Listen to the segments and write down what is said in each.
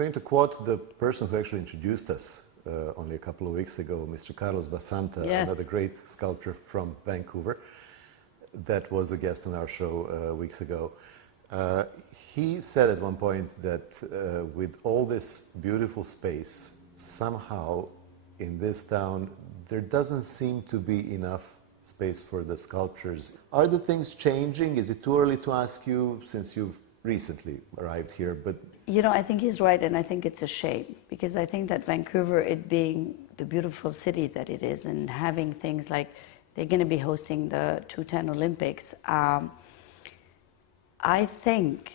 going to quote the person who actually introduced us only a couple of weeks ago, Mr. Carlos Basanta, Yes. another great sculptor from Vancouver, that was a guest on our show weeks ago. He said at one point that with all this beautiful space, somehow in this town there doesn't seem to be enough space for the sculptures. Are the things changing? Is it too early to ask you, since you've recently arrived here? But you know, I think he's right, and I think it's a shame, because I think that Vancouver, it being the beautiful city that it is, and having things like they're going to be hosting the 2010 Olympics, I think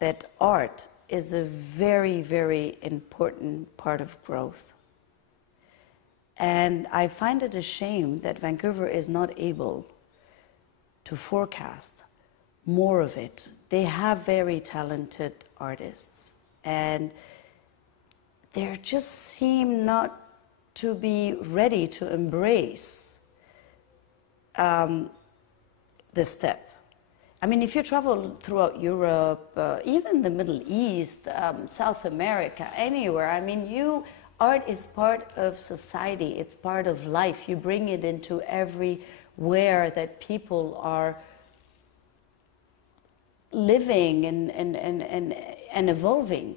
that art is a very, very important part of growth. And I find it a shame that Vancouver is not able to forecast more of it. They have very talented artists, and they just seem not to be ready to embrace the step. I mean, if you travel throughout Europe, even the Middle East, South America, anywhere, I mean, art is part of society, it's part of life. You bring it into everywhere that people are living and evolving.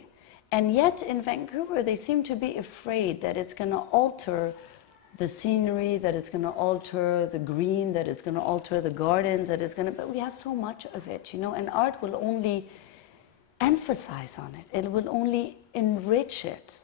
And yet in Vancouver, they seem to be afraid that it's going to alter the scenery, that it's going to alter the green, that it's going to alter the gardens, that it's going to, but we have so much of it, you know, and art will only emphasize on it. It will only enrich it.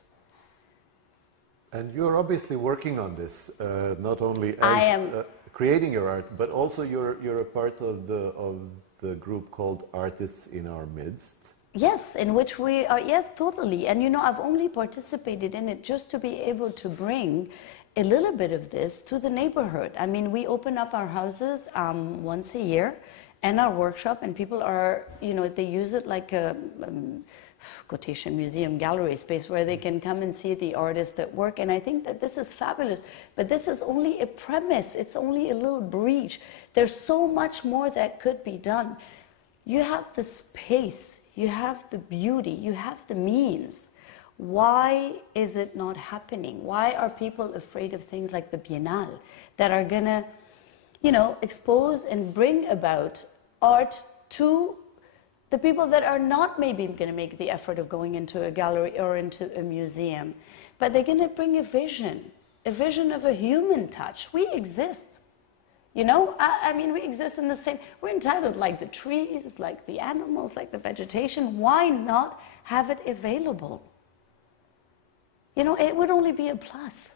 And you're obviously working on this, not only as creating your art, but also you're a part of the group called Artists in Our Midst. Yes, in which we are, yes, totally. And you know, I've only participated in it just to be able to bring a little bit of this to the neighborhood. I mean, we open up our houses once a year and our workshop, and people are, you know, they use it like a quotation museum gallery space where they can come and see the artists at work. And I think that this is fabulous, but this is only a premise. It's only a little breach. There's so much more that could be done. You have the space, you have the beauty, you have the means. Why is it not happening? Why are people afraid of things like the Biennale that are gonna, you know, expose and bring about art to the people that are not maybe going to make the effort of going into a gallery or into a museum, but they're going to bring a vision of a human touch. We exist, you know? I mean, we exist in the same, we're entitled like the trees, like the animals, like the vegetation. Why not have it available? You know, it would only be a plus.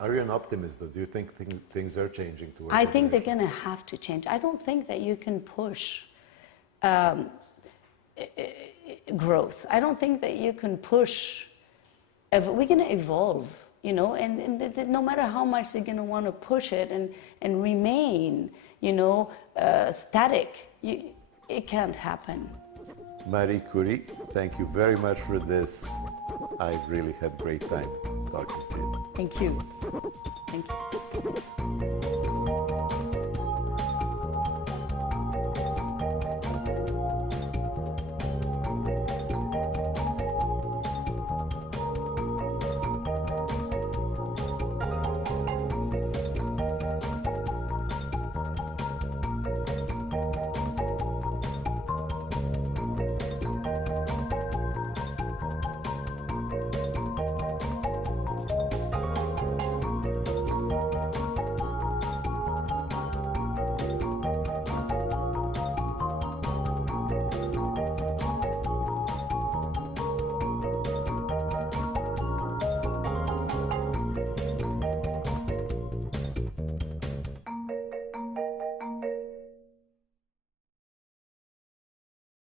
Are you an optimist, though? Do you think things are changing towards I think they're going to have to change. I don't think that you can push growth. I don't think that you can push. We're going to evolve, you know, and no matter how much they're going to want to push it and remain, you know, static, it can't happen. Marie Khouri, thank you very much for this. I've really had a great time talking to you. Thank you. Thank you.